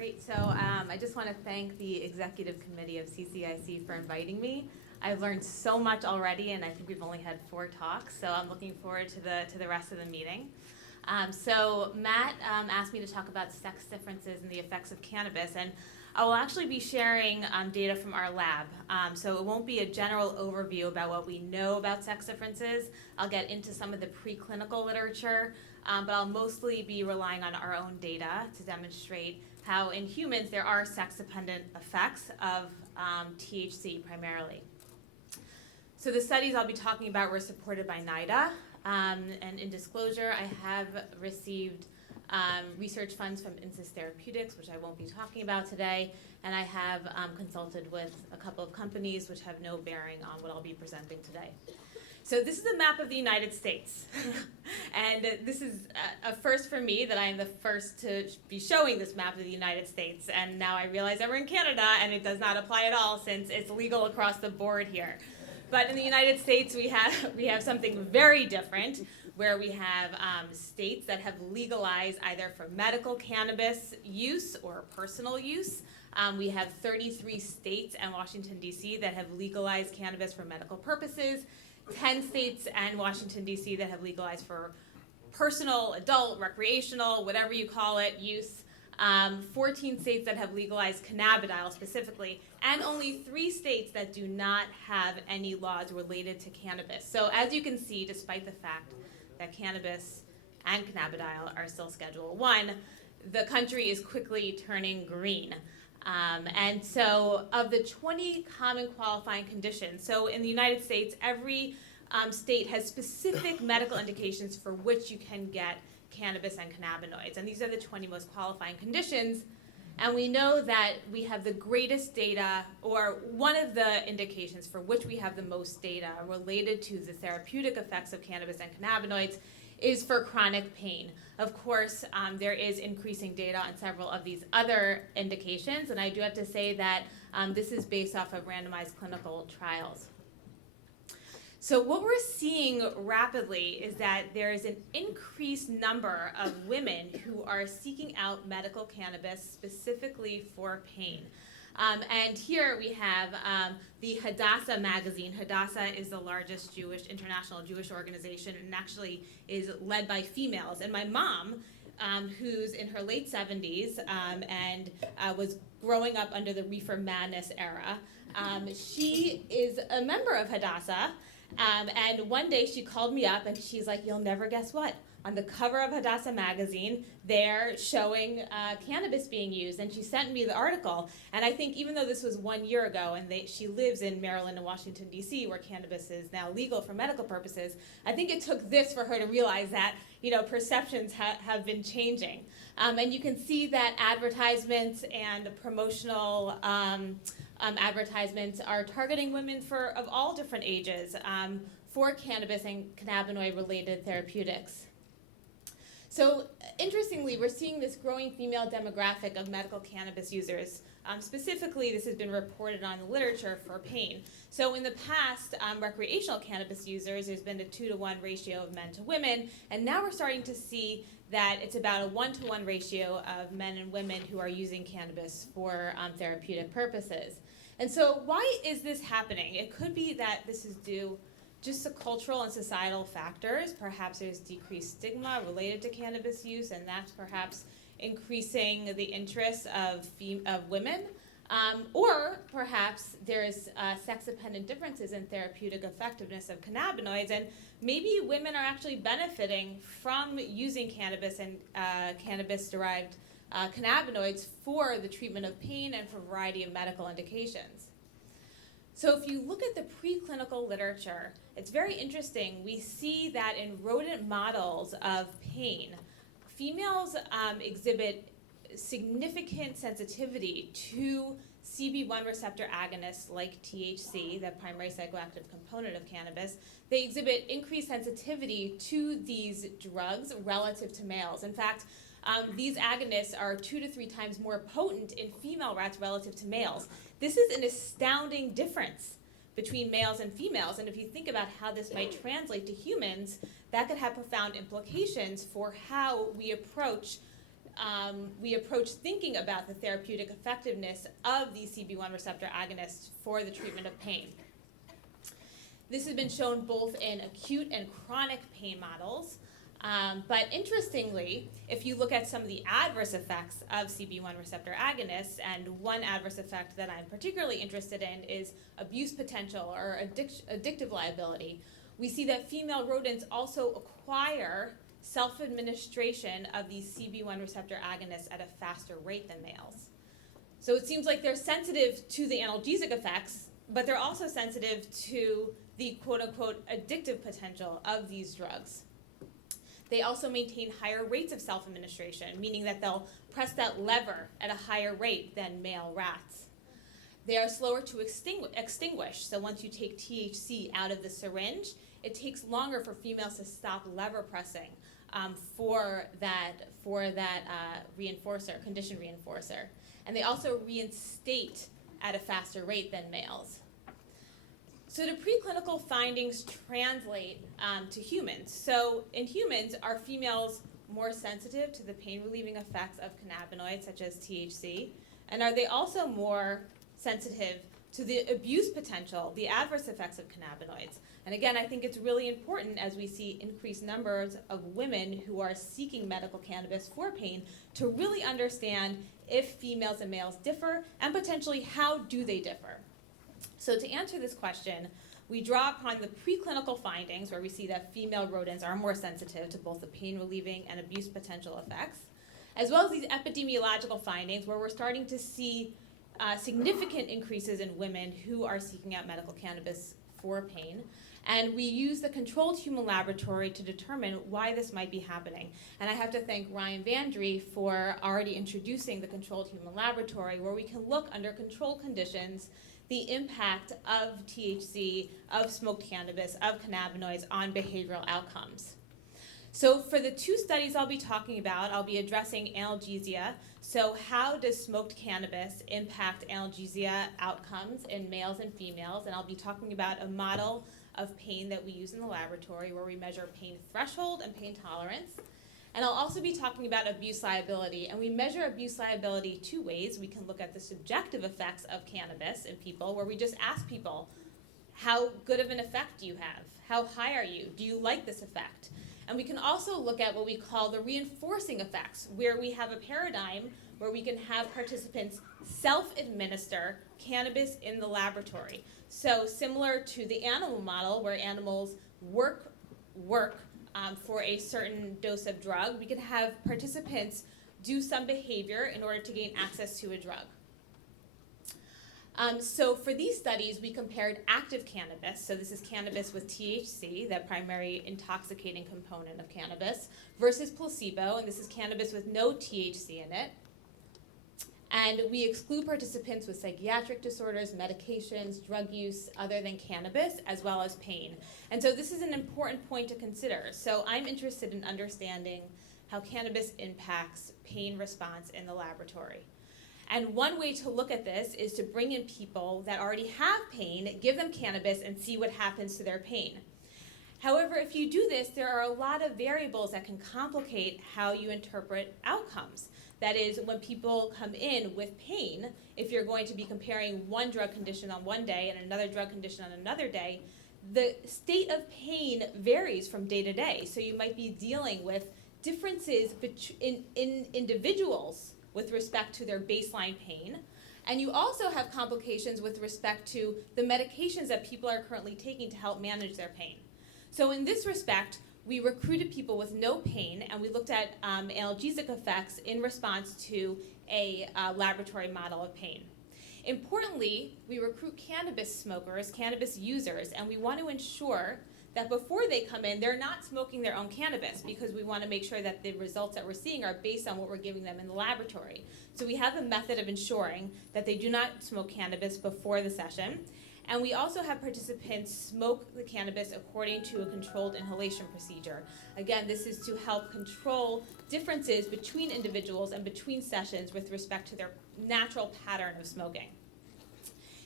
Great. So I just want to thank the executive committee of CCIC for inviting me. I've learned so much already, and I think we've only had 4 talks, so I'm looking forward to the rest of the meeting. So Matt asked me to talk about sex differences and the effects of cannabis, and I will actually be sharing data from our lab. So it won't be a general overview about what we know about sex differences. I'll get into some of the preclinical literature, but I'll mostly be relying on our own data to demonstrate how in humans there are sex-dependent effects of THC primarily. So the studies I'll be talking about were supported by NIDA, and in disclosure, I have received research funds from Insys Therapeutics, which I won't be talking about today, and I have consulted with a couple of companies which have no bearing on what I'll be presenting today. So this is a map of the United States, and this is a first for me that I am the first to be showing this map of the United States, and now I realize that we're in Canada and it does not apply at all since it's legal across the board here. But in the United States we have something very different, where we have states that have legalized either for medical cannabis use or personal use. We have 33 states and Washington, D.C. that have legalized cannabis for medical purposes, 10 states and Washington, D.C. that have legalized for personal, adult, recreational, whatever you call it, use. 14 states that have legalized cannabidiol specifically, and only 3 states that do not have any laws related to cannabis. So as you can see, despite the fact that cannabis and cannabidiol are still Schedule 1, the country is quickly turning green. And so of the 20 common qualifying conditions, so in the United States, every state has specific medical indications for which you can get cannabis and cannabinoids. And these are the 20 most qualifying conditions. And we know that we have the greatest data, or one of the indications for which we have the most data related to the therapeutic effects of cannabis and cannabinoids is for chronic pain. Of course, there is increasing data on several of these other indications, and I do have to say that this is based off of randomized clinical trials. So what we're seeing rapidly is that there is an increased number of women who are seeking out medical cannabis specifically for pain. And here we have the Hadassah magazine. Hadassah is the largest international Jewish organization, and actually is led by females. And my mom, who's in her late 70s and was growing up under the Reefer Madness era, she is a member of Hadassah. And one day she called me up and she's like, "You'll never guess what? On the cover of Hadassah magazine, they're showing cannabis being used." And she sent me the article. And I think even though this was 1 year ago, and she lives in Maryland and Washington, D.C., where cannabis is now legal for medical purposes, I think it took this for her to realize that, perceptions have been changing. And you can see that advertisements and promotional advertisements are targeting women of all different ages for cannabis and cannabinoid-related therapeutics. So interestingly, we're seeing this growing female demographic of medical cannabis users. Specifically, this has been reported on the literature for pain. So in the past, recreational cannabis users, there's been a 2-to-1 ratio of men to women, and now we're starting to see that it's about a 1-to-1 ratio of men and women who are using cannabis for therapeutic purposes. And so why is this happening? It could be that this is due just to cultural and societal factors. Perhaps there's decreased stigma related to cannabis use, and that's perhaps increasing the interest of women. Or perhaps there's sex-dependent differences in therapeutic effectiveness of cannabinoids, and maybe women are actually benefiting from using cannabis and cannabis-derived cannabinoids for the treatment of pain and for a variety of medical indications. So if you look at the preclinical literature, it's very interesting. We see that in rodent models of pain, females exhibit significant sensitivity to CB1 receptor agonists like THC, the primary psychoactive component of cannabis. They exhibit increased sensitivity to these drugs relative to males. In fact, these agonists are 2 to 3 times more potent in female rats relative to males. This is an astounding difference between males and females, and if you think about how this might translate to humans, that could have profound implications for how we approach we approach thinking about the therapeutic effectiveness of these CB1 receptor agonists for the treatment of pain. This has been shown both in acute and chronic pain models. But interestingly, if you look at some of the adverse effects of CB1 receptor agonists, and one adverse effect that I'm particularly interested in is abuse potential or addictive liability, we see that female rodents also acquire self-administration of these CB1 receptor agonists at a faster rate than males. So it seems like they're sensitive to the analgesic effects, but they're also sensitive to the quote-unquote addictive potential of these drugs. They also maintain higher rates of self-administration, meaning that they'll press that lever at a higher rate than male rats. They are slower to extinguish, so once you take THC out of the syringe, it takes longer for females to stop lever pressing for that condition reinforcer. And they also reinstate at a faster rate than males. So the preclinical findings translate to humans. So in humans, are females more sensitive to the pain-relieving effects of cannabinoids such as THC? And are they also more sensitive to the abuse potential, the adverse effects of cannabinoids? And again, I think it's really important as we see increased numbers of women who are seeking medical cannabis for pain to really understand if females and males differ, and potentially how do they differ. So to answer this question, we draw upon the preclinical findings where we see that female rodents are more sensitive to both the pain-relieving and abuse potential effects, as well as these epidemiological findings where we're starting to see significant increases in women who are seeking out medical cannabis for pain. And we use the controlled human laboratory to determine why this might be happening. And I have to thank Ryan Vandry for already introducing the controlled human laboratory, where we can look under controlled conditions the impact of THC, of smoked cannabis, of cannabinoids on behavioral outcomes. So for the two studies I'll be talking about, I'll be addressing analgesia. So how does smoked cannabis impact analgesia outcomes in males and females? And I'll be talking about a model of pain that we use in the laboratory where we measure pain threshold and pain tolerance. And I'll also be talking about abuse liability. And we measure abuse liability two ways. We can look at the subjective effects of cannabis in people, where we just ask people, how good of an effect do you have? How high are you? Do you like this effect? And we can also look at what we call the reinforcing effects, where we have a paradigm where we can have participants self-administer cannabis in the laboratory. So similar to the animal model, where animals work for a certain dose of drug, we can have participants do some behavior in order to gain access to a drug. So for these studies, we compared active cannabis, so this is cannabis with THC, the primary intoxicating component of cannabis, versus placebo, and this is cannabis with no THC in it. And we exclude participants with psychiatric disorders, medications, drug use other than cannabis, as well as pain. And so this is an important point to consider. So I'm interested in understanding how cannabis impacts pain response in the laboratory. And one way to look at this is to bring in people that already have pain, give them cannabis, and see what happens to their pain. However, if you do this, there are a lot of variables that can complicate how you interpret outcomes. That is, when people come in with pain, if you're going to be comparing one drug condition on one day and another drug condition on another day, the state of pain varies from day to day. So you might be dealing with differences in individuals with respect to their baseline pain. And you also have complications with respect to the medications that people are currently taking to help manage their pain. So in this respect, we recruited people with no pain, and we looked at analgesic effects in response to a laboratory model of pain. Importantly, we recruit cannabis smokers, cannabis users, and we want to ensure that before they come in, they're not smoking their own cannabis, because we want to make sure that the results that we're seeing are based on what we're giving them in the laboratory. So we have a method of ensuring that they do not smoke cannabis before the session. And we also have participants smoke the cannabis according to a controlled inhalation procedure. Again, this is to help control differences between individuals and between sessions with respect to their natural pattern of smoking.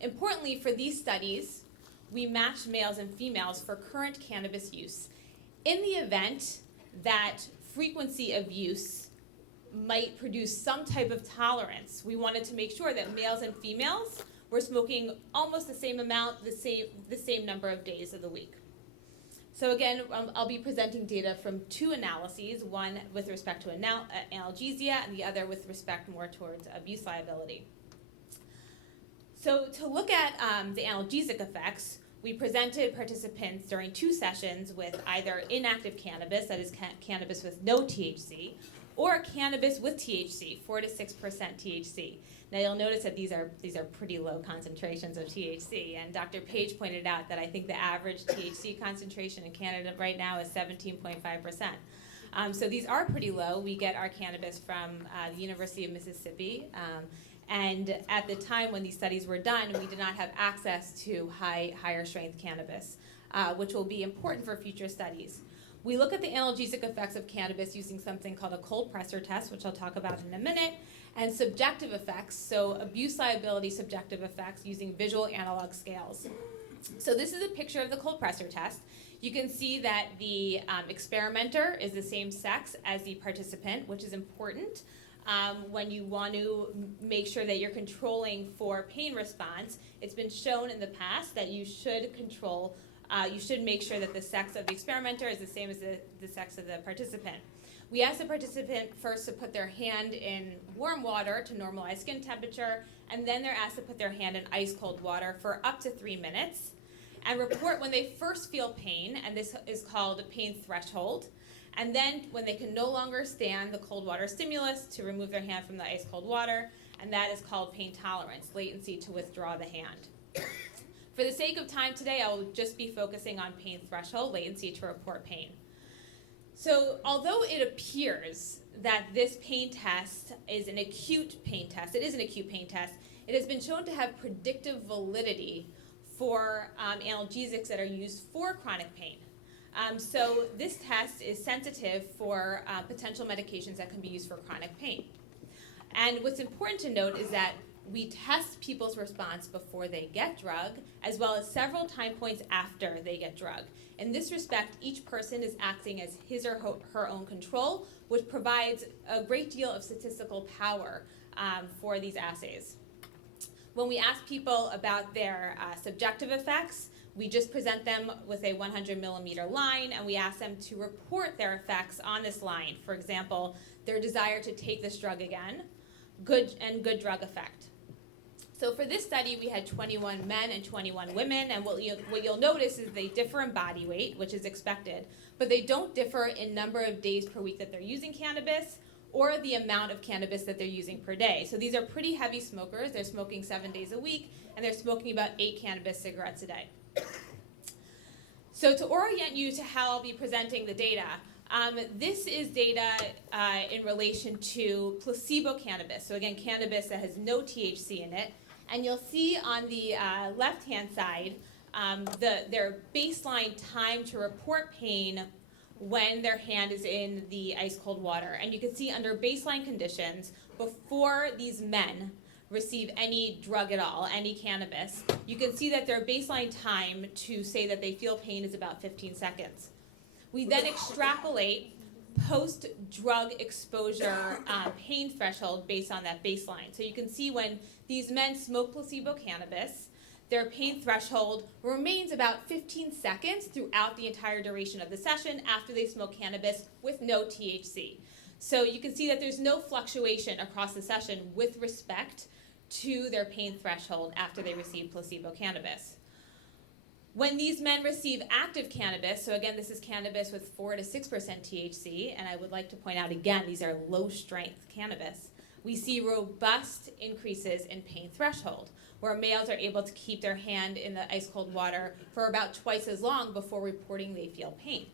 Importantly, for these studies, we matched males and females for current cannabis use. In the event that frequency of use might produce some type of tolerance. We wanted to make sure that males and females were smoking almost the same amount, the same number of days of the week. So again, I'll be presenting data from two analyses, one with respect to analgesia and the other with respect more towards abuse liability. So to look at the analgesic effects, we presented participants during 2 sessions with either inactive cannabis, that is cannabis with no THC, or cannabis with THC, 4 to 6% THC. Now you'll notice that these are pretty low concentrations of THC, and Dr. Page pointed out that I think the average THC concentration in Canada right now is 17.5%. So these are pretty low. We get our cannabis from the University of Mississippi, and at the time when these studies were done, we did not have access to higher strength cannabis, which will be important for future studies. We look at the analgesic effects of cannabis using something called a cold pressor test, which I'll talk about in a minute, and subjective effects, so abuse liability subjective effects using visual analog scales. So this is a picture of the cold pressor test. You can see that the experimenter is the same sex as the participant, which is important when you want to make sure that you're controlling for pain response. It's been shown in the past that you should control, you should make sure that the sex of the experimenter is the same as the sex of the participant. We ask the participant first to put their hand in warm water to normalize skin temperature, and then they're asked to put their hand in ice cold water for up to 3 minutes, and report when they first feel pain, and this is called a pain threshold. And then when they can no longer stand the cold water stimulus, to remove their hand from the ice cold water, and that is called pain tolerance, latency to withdraw the hand. For the sake of time today, I will just be focusing on pain threshold, latency to report pain. So although it appears that this pain test is an acute pain test, it is an acute pain test, it has been shown to have predictive validity for analgesics that are used for chronic pain. So this test is sensitive for potential medications that can be used for chronic pain. And what's important to note is that we test people's response before they get drug, as well as several time points after they get drug. In this respect, each person is acting as his or her own control, which provides a great deal of statistical power for these assays. When we ask people about their subjective effects, we just present them with a 100 millimeter line, and we ask them to report their effects on this line. For example, their desire to take this drug again, good drug effect. So for this study, we had 21 men and 21 women, and what you'll notice is they differ in body weight, which is expected, but they don't differ in number of days per week that they're using cannabis or the amount of cannabis that they're using per day. So these are pretty heavy smokers. They're smoking 7 days a week, and they're smoking about 8 cannabis cigarettes a day. So to orient you to how I'll be presenting the data, this is data in relation to placebo cannabis. So again, cannabis that has no THC in it. And you'll see on the left-hand side their baseline time to report pain when their hand is in the ice-cold water. And you can see under baseline conditions, before these men receive any drug at all, any cannabis, you can see that their baseline time to say that they feel pain is about 15 seconds. We then extrapolate post-drug exposure pain threshold based on that baseline. So you can see when these men smoke placebo cannabis, their pain threshold remains about 15 seconds throughout the entire duration of the session after they smoke cannabis with no THC. So you can see that there's no fluctuation across the session with respect to their pain threshold after they receive placebo cannabis. When these men receive active cannabis, so again, this is cannabis with 4 to 6% THC, and I would like to point out again, these are low-strength cannabis. We see robust increases in pain threshold, where males are able to keep their hand in the ice-cold water for about twice as long before reporting they feel pain.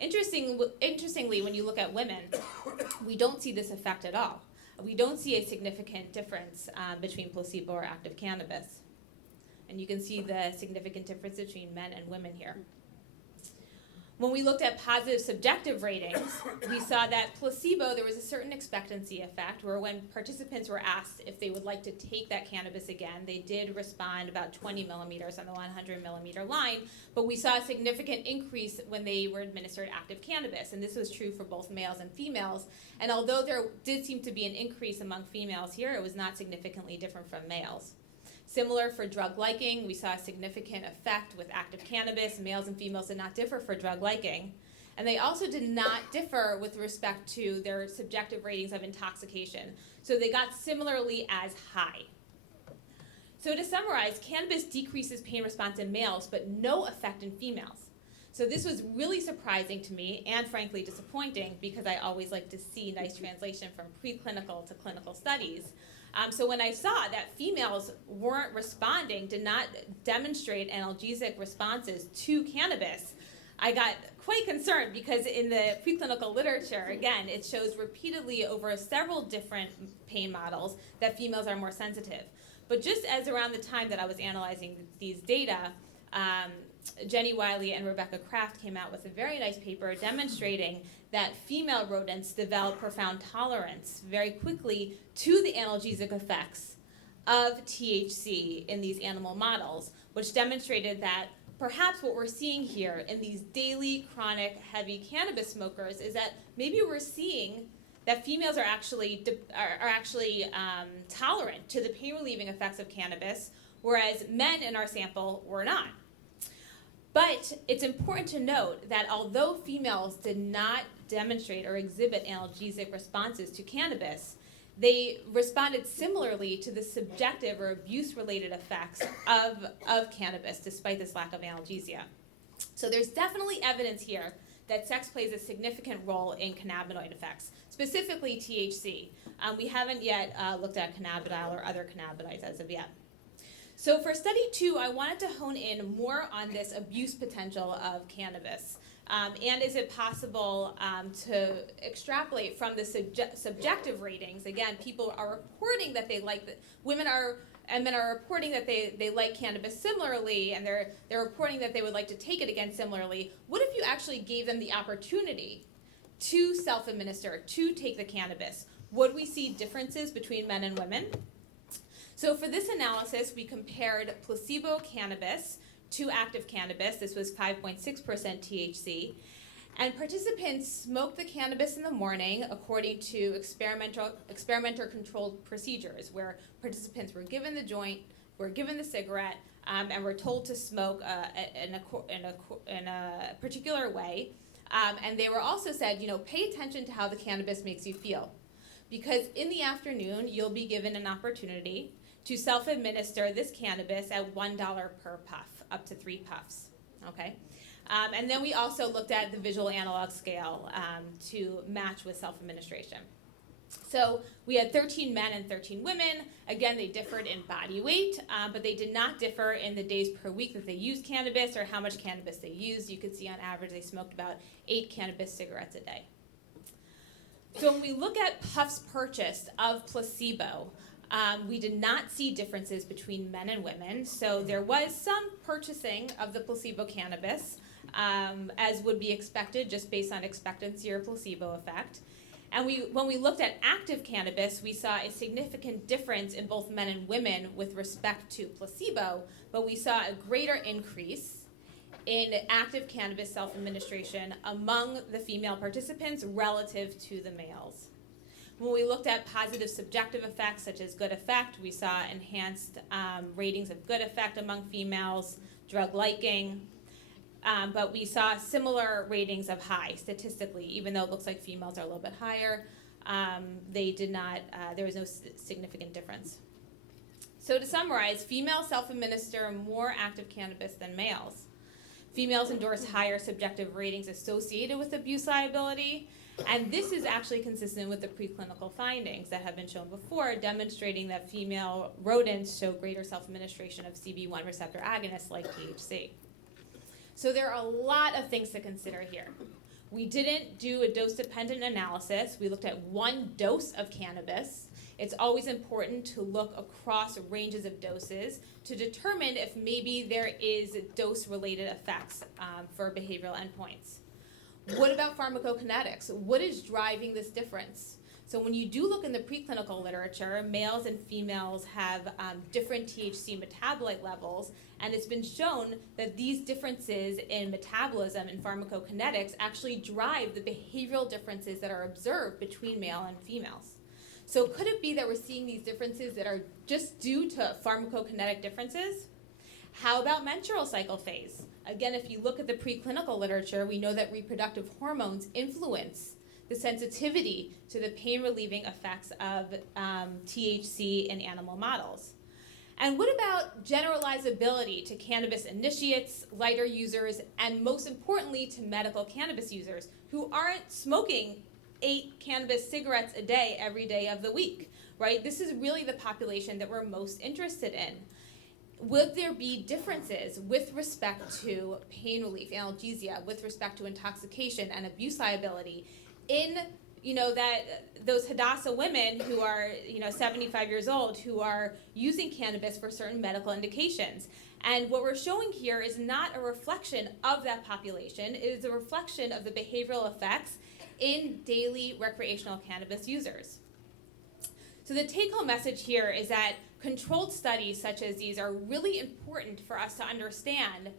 Interestingly, when you look at women, we don't see this effect at all. We don't see a significant difference between placebo or active cannabis. And you can see the significant difference between men and women here. When we looked at positive subjective ratings, we saw that placebo, there was a certain expectancy effect where when participants were asked if they would like to take that cannabis again, they did respond about 20 millimeters on the 100 millimeter line, but we saw a significant increase when they were administered active cannabis, and this was true for both males and females. And although there did seem to be an increase among females here, it was not significantly different from males. Similar for drug liking, we saw a significant effect with active cannabis. Males and females did not differ for drug liking. And they also did not differ with respect to their subjective ratings of intoxication. So they got similarly as high. So to summarize, cannabis decreases pain response in males, but no effect in females. So this was really surprising to me and frankly disappointing because I always like to see nice translation from preclinical to clinical studies. So when I saw that females weren't responding, did not demonstrate analgesic responses to cannabis, I got quite concerned because in the preclinical literature, again, it shows repeatedly over several different pain models that females are more sensitive. But just as around the time that I was analyzing these data, Jenny Wiley and Rebecca Kraft came out with a very nice paper demonstrating that female rodents develop profound tolerance very quickly to the analgesic effects of THC in these animal models, which demonstrated that perhaps what we're seeing here in these daily chronic heavy cannabis smokers is that maybe we're seeing that females are actually tolerant to the pain relieving effects of cannabis, whereas men in our sample were not. But it's important to note that although females did not demonstrate or exhibit analgesic responses to cannabis, they responded similarly to the subjective or abuse-related effects of cannabis despite this lack of analgesia. So there's definitely evidence here that sex plays a significant role in cannabinoid effects, specifically THC. We haven't yet looked at cannabidiol or other cannabinoids as of yet. So for study 2, I wanted to hone in more on this abuse potential of cannabis. And is it possible to extrapolate from the subjective ratings? Again, people are reporting that they like, women are and men are reporting that they like cannabis similarly, and they're reporting that they would like to take it again similarly. What if you actually gave them the opportunity to self-administer, to take the cannabis? Would we see differences between men and women? So for this analysis, we compared placebo cannabis to active cannabis. This was 5.6% THC. And participants smoked the cannabis in the morning according to experimenter-controlled procedures, where participants were given the joint, were given the cigarette, and were told to smoke in a particular way. And they were also said, pay attention to how the cannabis makes you feel. Because in the afternoon, you'll be given an opportunity to self-administer this cannabis at $1 per puff, up to 3 puffs, okay? And then we also looked at the visual analog scale to match with self-administration. So we had 13 men and 13 women. Again, they differed in body weight, but they did not differ in the days per week that they used cannabis or how much cannabis they used. You could see on average they smoked about 8 cannabis cigarettes a day. So when we look at puffs purchased of placebo, we did not see differences between men and women. So there was some purchasing of the placebo cannabis, as would be expected just based on expectancy or placebo effect. And when we looked at active cannabis, we saw a significant difference in both men and women with respect to placebo, but we saw a greater increase in active cannabis self-administration among the female participants relative to the males. When we looked at positive subjective effects such as good effect, we saw enhanced ratings of good effect among females, drug liking, but we saw similar ratings of high statistically, even though it looks like females are a little bit higher. They did not, there was no significant difference. So to summarize, females self-administer more active cannabis than males. Females endorse higher subjective ratings associated with abuse liability, and this is actually consistent with the preclinical findings that have been shown before, demonstrating that female rodents show greater self-administration of CB1 receptor agonists like THC. So there are a lot of things to consider here. We didn't do a dose-dependent analysis. We looked at one dose of cannabis. It's always important to look across ranges of doses to determine if maybe there is dose-related effects for behavioral endpoints. What about pharmacokinetics? What is driving this difference? So when you do look in the preclinical literature, males and females have different THC metabolite levels, and it's been shown that these differences in metabolism and pharmacokinetics actually drive the behavioral differences that are observed between male and females. So could it be that we're seeing these differences that are just due to pharmacokinetic differences? How about menstrual cycle phase? Again, if you look at the preclinical literature, we know that reproductive hormones influence the sensitivity to the pain-relieving effects of THC in animal models. And what about generalizability to cannabis initiates, lighter users, and most importantly to medical cannabis users who aren't smoking 8 cannabis cigarettes a day every day of the week, right? This is really the population that we're most interested in. Would there be differences with respect to pain relief, analgesia, with respect to intoxication and abuse liability in, those Hadassah women who are, 75 years old who are using cannabis for certain medical indications? And what we're showing here is not a reflection of that population. It is a reflection of the behavioral effects in daily recreational cannabis users. So the take-home message here is that controlled studies such as these are really important for us to understand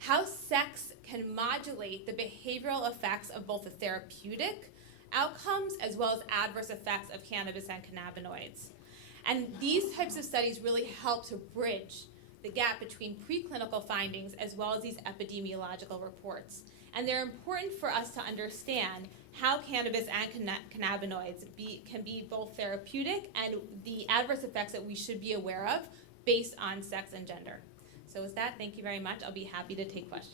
how sex can modulate the behavioral effects of both the therapeutic outcomes as well as adverse effects of cannabis and cannabinoids. And these types of studies really help to bridge the gap between preclinical findings as well as these epidemiological reports. And they're important for us to understand how cannabis and cannabinoids can be both therapeutic and the adverse effects that we should be aware of based on sex and gender. So with that, thank you very much. I'll be happy to take questions.